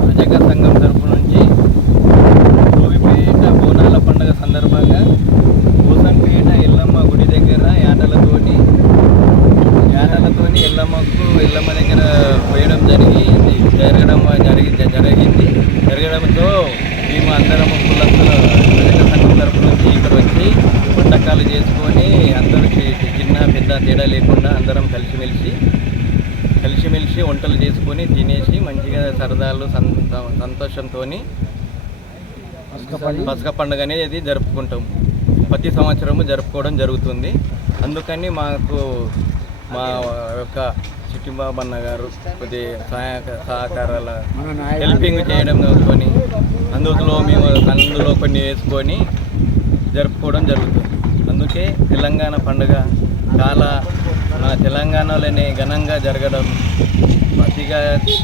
ప్రజాక సంఘం తరపు నుంచి భోగిపేట బోనాల పండుగ సందర్భంగా పూసంపేట ఎల్లమ్మ గుడి దగ్గర యాటలతోటి యాటలతోని ఎల్లమ్మకు ఎల్లమ్మ దగ్గర పోయడం జరిగింది జరగడం జరిగి జరిగింది జరగడంతో మేము అందరం కులస్తుల ప్రజాక సంఘం తరపు నుంచి ఇక్కడ వచ్చి వంటకాలు చేసుకొని అందరూ చి- చిన్న పెద్ద తేడా లేకుండా అందరం కలిసిమెలిసి కలిసిమెలిసి వంటలు చేసుకొని తినేసి మంచిగా సరదాలు సంతోషంతో పసక పండుగ అనేది జరుపుకుంటాం. ప్రతి సంవత్సరము జరుపుకోవడం జరుగుతుంది. అందుకని మాకు మా యొక్క చిట్టిబాబు అన్న గారు కొద్ది సహాయక సహకారాల హెల్పింగ్ చేయడం కొని అందులో మేము అందులో కొన్ని వేసుకొని జరుపుకోవడం జరుగుతుంది. అందుకే తెలంగాణ పండుగ చాలా మన తెలంగాణలోనే ఘనంగా జరగడం. ప్రతిగా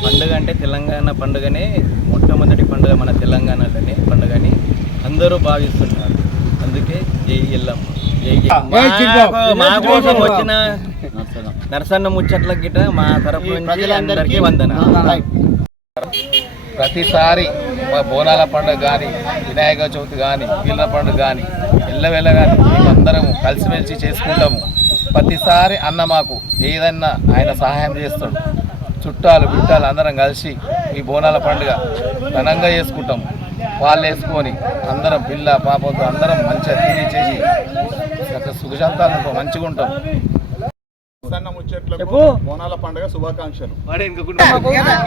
పండుగ అంటే తెలంగాణ పండుగనే మొట్టమొదటి పండుగ మన తెలంగాణలోనే పండుగని అందరూ భావిస్తున్నారు. అందుకే జై ఎల్లమ్మ. మా కోసం వచ్చిన నరసన్న ముచ్చట్ల గిట మా తరపు నుంచి అందరికీ వందన ప్రతిసారి బోనాల పండుగ కానీ వినాయక చవితి కానీ పీర్ల పండుగ కానీ ఎల్లవెల్ల కానీ మేమందరం కలిసిమెలిసి చేసుకుంటాము. ప్రతిసారి అన్న మాకు ఏదన్నా ఆయన సహాయం చేస్తాడు. చుట్టాలు బిట్టాలు అందరం కలిసి ఈ బోనాల పండుగ ఘనంగా చేసుకుంటాం వాళ్ళు వేసుకొని అందరం పిల్ల పాపతో అందరం మంచిగా తిని చేసి సుఖశాంతాలతో మంచిగా ఉంటాం సన్న ముచ్చట్లకు బోనాల పండుగ శుభాకాంక్షలు.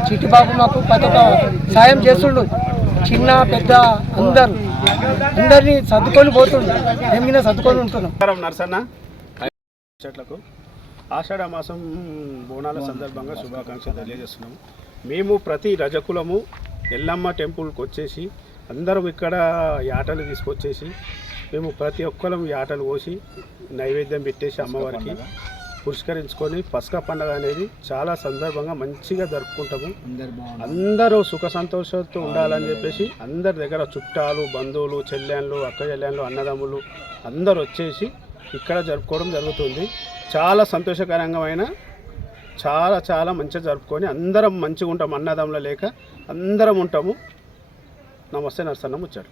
చిట్టిబాబు మాకు సాయం చేస్తుండు. చిన్న పెద్ద అందరు. అందరినీ సర్దుకొని పోతుండు. మేము మీద సర్దుకొని ఉంటున్నాం. నరసన్న. చెట్లకు ఆషాఢ మాసం బోనాల సందర్భంగా శుభాకాంక్షలు తెలియజేస్తున్నాము. మేము ప్రతి రజకులము ఎల్లమ్మ టెంపుల్కి వచ్చేసి అందరం ఇక్కడ యాటలు తీసుకొచ్చేసి మేము ప్రతి ఒక్కరం యాటలు కోసి నైవేద్యం పెట్టేసి అమ్మవారికి పురస్కరించుకొని పసక పండుగ అనేది చాలా సందర్భంగా మంచిగా జరుపుకుంటాము. అందరూ సుఖ సంతోషంతో ఉండాలని చెప్పేసి అందరి దగ్గర చుట్టాలు బంధువులు చెల్లెళ్ళు అక్క చెల్లెళ్ళు అన్నదమ్ములు అందరూ వచ్చేసి ఇక్కడ జరుపుకోవడం జరుగుతుంది. చాలా సంతోషకరంగా చాలా చాలా మంచిగా జరుపుకొని అందరం మంచిగా ఉంటాం అన్నదమ్ముల లేక అందరం ఉంటాము. నమస్తే నరసన్న ముచ్చాడు